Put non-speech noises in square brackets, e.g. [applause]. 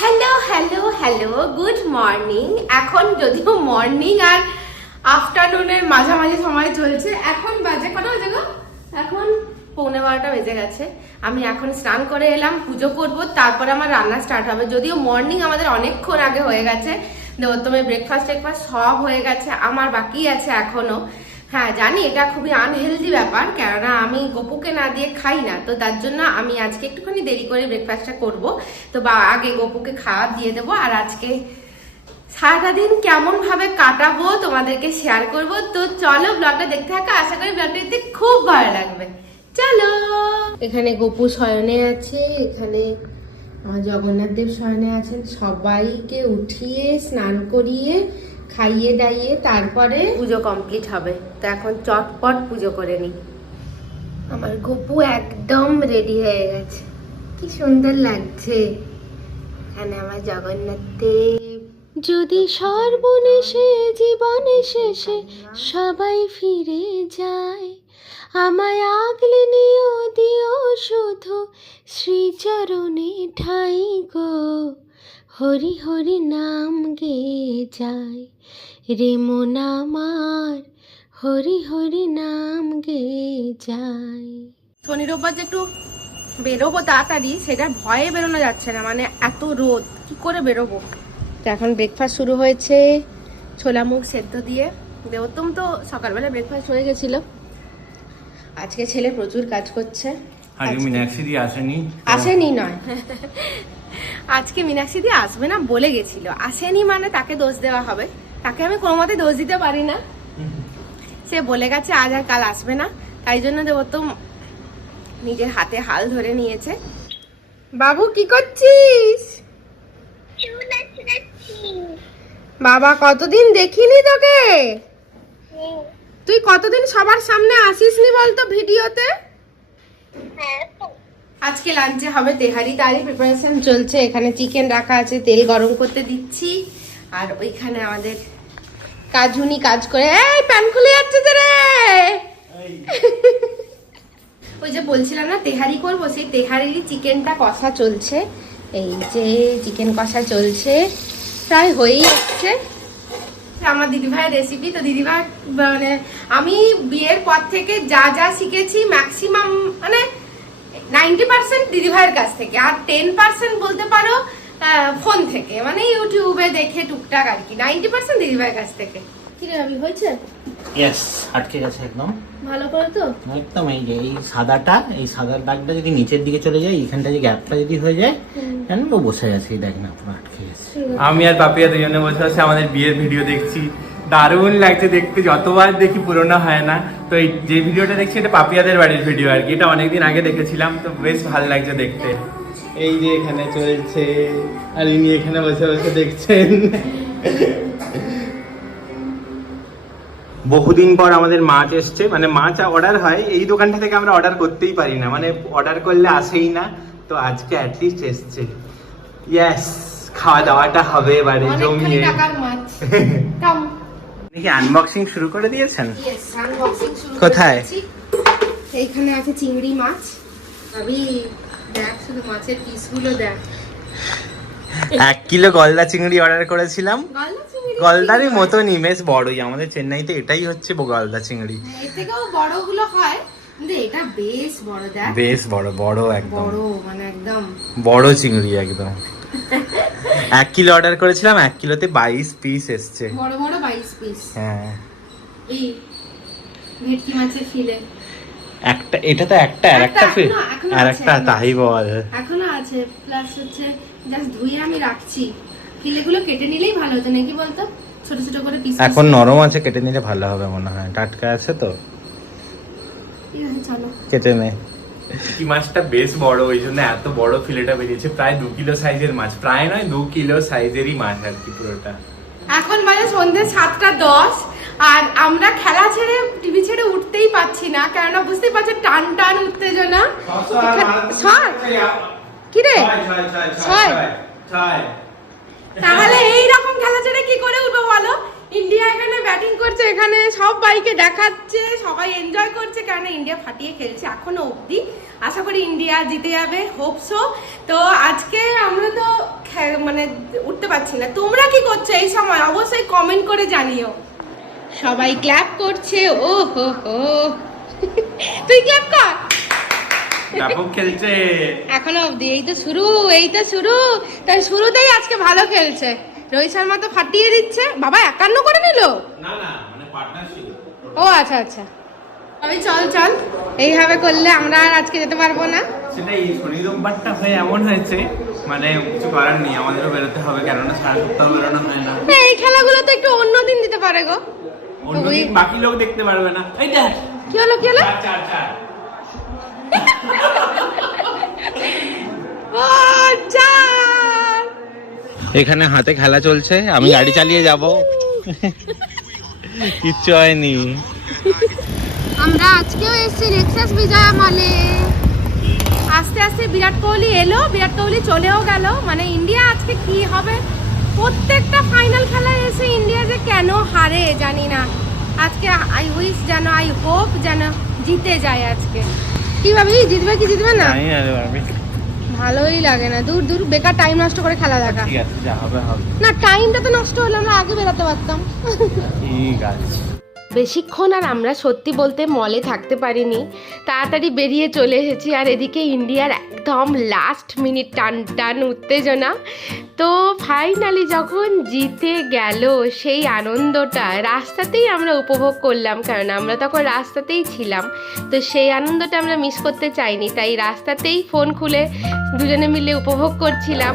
Hello hello hello good morning এখন যদিও morning আর আফটারনুনের মাঝামাঝি সময় চলছে, এখন বাজে, কটা বাজে গো? এখন পৌনে বারোটা বেজে গেছে। আমি এখন স্নান করে এলাম, পুজো করব, তারপরে আমার রান্না স্টার্ট হবে। যদিও মর্নিং আমাদের অনেকক্ষণ আগে হয়ে গেছে দেবোত্তমের ব্রেকফাস্ট টেকফাস্ট সব হয়ে গেছে, আমার বাকি আছে এখনও। হ্যাঁ জানি এটা খুবই আনহেলদি ব্যাপার, কেননা আমি গপুকে না দিয়ে খাই না, তো তার জন্য আমি আজকে একটুখানি দেরি করে ব্রেকফাস্টটা করব। তো বা, আগে গপুকে খাওয়া দিয়ে দেবো, আর আজকে সারাটা দিন কেমন ভাবে কাটাবো তোমাদেরকে শেয়ার করব। তো চলো ব্লগটা দেখতে থাকো, আশা করি ব্লগটা দেখতে খুব ভালো লাগবে। চলো! এখানে গপু শয়নে আছে, এখানে আমার জগন্নাথ দেব শয়নে আছেন। সবাইকে উঠিয়ে স্নান করিয়ে খাইয়ে দাইয়ে তারপরে পুজো কমপ্লিট হবে। তো এখন চটপট পুজো করে নি। আমার গপু একদম রেডি হয়ে গেছে। কি সুন্দর লাগছে। এখানে আমার জগন্নাথ দেব। যদি সর্বনেশে জীবনে শেষে সবাই ফিরে যায় আমায় আগলে নিও, দিও শুধু শ্রীচরণে ঠাই গো। হরি হরি নাম গে যায় রে মন আমার, হরি হরি নাম গে যায়। শনি রোববার যে একটু বেরোবো তাড়াতাড়ি, সেটা ভয়ে বেরোনো যাচ্ছে না মানে এত রোদ, কি করে বেরোবো? এখন ব্রেকফাস্ট শুরু হয়েছে, ছোলা মুখ সেদ্ধ দিয়ে। দেবোত্তম তো সকালবেলা ব্রেকফাস্ট হয়ে গেছিল। আজকে ছেলে প্রচুর কাজ করছে। আগে মিনাক্ষী দিয়ে আসেনি? আসেনি নয়। আজকে মীনাক্ষী দিয়ে আসবে না বলে গেছিল। আসেনি মানে তাকে দোষ দেওয়া হবে। তাকে আমি কোনো মতে দোষ দিতে পারি না। সে বলে গেছে আজ আর কাল আসবে না। তাই জন্য দেবোত্তম নিজের হাতে হাল ধরে নিয়েছে। বাবু কি করছিস? বাবা কতদিন দেখিনি তোকে? তুই কতদিন সবার সামনে আসিস আসিসনি বলতো ভিডিওতে? আজকে লাঞ্চে হবে তেহারি তারই প্রিপারেশন চলছে এখানে চিকেন রাখা আছে তেল গরম করতে দিচ্ছি আর ওইখানে আমাদের কাজুনি কাজ করে এই প্যান খুলে যাচ্ছে যে রে! [laughs] ওই যে বলছিলাম না তেহারি করব সেই তেহারিরই চিকেনটা কষা চলছে এই যে চিকেন কষা চলছে প্রায় হয়েই যাচ্ছে। আমার দিদিভাইয়ের রেসিপি তো দিদিভাই মানে আমি বিয়ের পর থেকে যা যা শিখেছি ম্যাক্সিমাম মানে নাইনটি পার্সেন্ট দিদিভাইয়ের কাছ থেকে আর টেন পার্সেন্ট বলতে পারো ফোন থেকে মানে ইউটিউবে দেখে টুকটাক আর কি নাইনটি পার্সেন্ট দিদিভাইয়ের কাছ থেকে। কি রে আমি হয়েছে? ইয়েস আটকে গেছে একদম। ভালো করে তো? একদম এই যে এই সাদাটা এই সাদার দাগটা যদি নিচের দিকে চলে যায় এইখানটা যে গ্যাপটা যদি হয়ে যায় জানেন ও বসে আছে? দেখেন পুরো আটকে গেছে। আমি আর পাপিয়া দুজনে বসে বসে আমাদের বিয়ের ভিডিও দেখছি। দারুণ লাগছে দেখতে, যতবার দেখি পুরোনো হয় না। তো এই যে ভিডিওটা দেখছি, এটা পাপিয়াদের বাড়ির ভিডিও আর কি। এটা অনেকদিন আগে দেখেছিলাম, তো বেশ ভালো লাগছে দেখতে। এই যে এখানে চলছে, আর ইনি এখানে বসে বসে দেখছেন। বহুদিন পর আমাদের মাছ এসছে। মানে মাছ অর্ডার হয়, এই দোকানটা থেকে আমরা অর্ডার করতেই পারি না। মানে অর্ডার করলে আসেই না। তো আজকে অ্যাটলিস্ট এসছে। ইয়েস খাওয়া দাওয়াটা হবে এবারে জমিয়ে। টাকার মাছ। [laughs] কাম। দেখি আনবক্সিং শুরু করে দিয়েছেন? কোথায়? এইখানে আছে চিংড়ি মাছ। আমি দেখ শুধু মাছের পিসগুলো দেখ। এক কিলো গলদা চিংড়ি অর্ডার করেছিলাম। গলদারই মতনই বেশ বড়ই। আমাদের চেন্নাইতে এটাই হচ্ছে গলদা চিংড়ি। হ্যাঁ, এর থেকেও বড়গুলো হয়। কিন্তু এটা বেশ বড় দেখ। বেশ বড় বড় একদম। বড় মানে একদম। বড় চিংড়ি একদম। [laughs] এক কিলো অর্ডার করেছিলাম এক কিলোতে বাইশ পিস এসছে। বড় বড় বাইশ পিস হ্যাঁ। এই ভেটকি মাছের ফিলে। একটা এটা তো একটা আর একটা আর একটা তাই বল। এখনও আছে প্লাস হচ্ছে জাস্ট ধুয়ে আমি রাখছি। ফিলেগুলো কেটে নিলেই ভালো হতো নাকি বলতো? ছোট ছোট করে পিস এখন নরম আছে কেটে নিলে ভালো হবে মনে হয়। টাটকা আছে তো। ঠিক আছে চলো। কেটে নে। কি মাছটা বেশ বড় ওই জন্য এত বড় ফিলেটা বেরিয়েছে। প্রায় দু কিলো সাইজের মাছ প্রায় নয় দু কিলো সাইজেরই মাছ আর কি পুরোটা। এখন বাজে সন্ধ্যে সাতটা দশ আর আমরা খেলা ছেড়ে টিভি ছেড়ে উঠতেই পাচ্ছি না কেননা বুঝতেই পারছ টান টান উত্তেজনা। এখানে- ছয় কি রে ছয়? তাহলে এই রকম খেলা ছেড়ে কি করে উঠবো সবাইকে দেখাচ্ছে সবাই এনজয় করছে কেন ইন্ডিয়া ফাটিয়ে খেলছে এখনও অবধি। আশা করি ইন্ডিয়া জিতে যাবে হোপসো তো আজকে আমরা তো মানে উঠতে পারছি না। তোমরা কি করছ এই সময়? অবশ্যই কমেন্ট করে জানিও। সবাই ক্ল্যাপ করছে ও হো। হো তুই ক্ল্যাপ কর। খেলছে। এখনও অবধি এই তো শুরু এই তো শুরু। তাই শুরুতেই আজকে ভালো খেলছে। রোহিত শর্মা তো ফাটিয়ে দিচ্ছে। বাবা একান্ন করে নিল? না ও আচ্ছা আচ্ছা। আমি চল চল। এইভাবে করলে আমরা আর আজকে যেতে পারব না। সেটাই শনি রোববারটা হয়ে এমন হয়েছে মানে কিছু করার নেই আমাদেরও বেরোতে হবে কেননা সারা সপ্তাহ বেরোনো হয় না। না, এই খেলাগুলো তো একটু অন্য দিন দিতে পারে গো। অন্যদিন বাকি লোক দেখতে পারবে না। এইটা কি হলো কি হলো? চার চার এখানে হাতে খেলা চলছে আমি গাড়ি চালিয়ে যাব। কিচ্ছু হয়নি। আমরা আজকেও এসেছি নেক্সাস বিজয়া মলে আস্তে আস্তে বিরাট কোহলি এলো বিরাট কোহলি চলেও গেল। মানে ইন্ডিয়া আজকে কি হবে? প্রত্যেকটা ফাইনাল খেলায় এসে ইন্ডিয়া যে কেন হারে জানি না। আজকে আই উইশ যেন আই হোপ যেন জিতে যায় আজকে। কি ভাবি? জিতবে কি জিতবে না? ভালোই লাগে না। দূর দূর বেকার টাইম নষ্ট করে খেলা দেখা। ঠিক আছে যা হবে হবে। না টাইমটা তো নষ্ট হলো আমরা আগে বেরোতে পারতাম। ঠিক আছে। বেশিক্ষণ আর আমরা সত্যি বলতে মলে থাকতে পারিনি। তাড়াতাড়ি বেরিয়ে চলে এসেছি আর এদিকে ইন্ডিয়ার একদম লাস্ট মিনিট টান টান উত্তেজনা। তো ফাইনালি যখন জিতে গেল সেই আনন্দটা রাস্তাতেই আমরা উপভোগ করলাম, কারণ আমরা তখন রাস্তাতেই ছিলাম। তো সেই আনন্দটা আমরা মিস করতে চাইনি, তাই রাস্তাতেই ফোন খুলে দুজনে মিলে উপভোগ করছিলাম।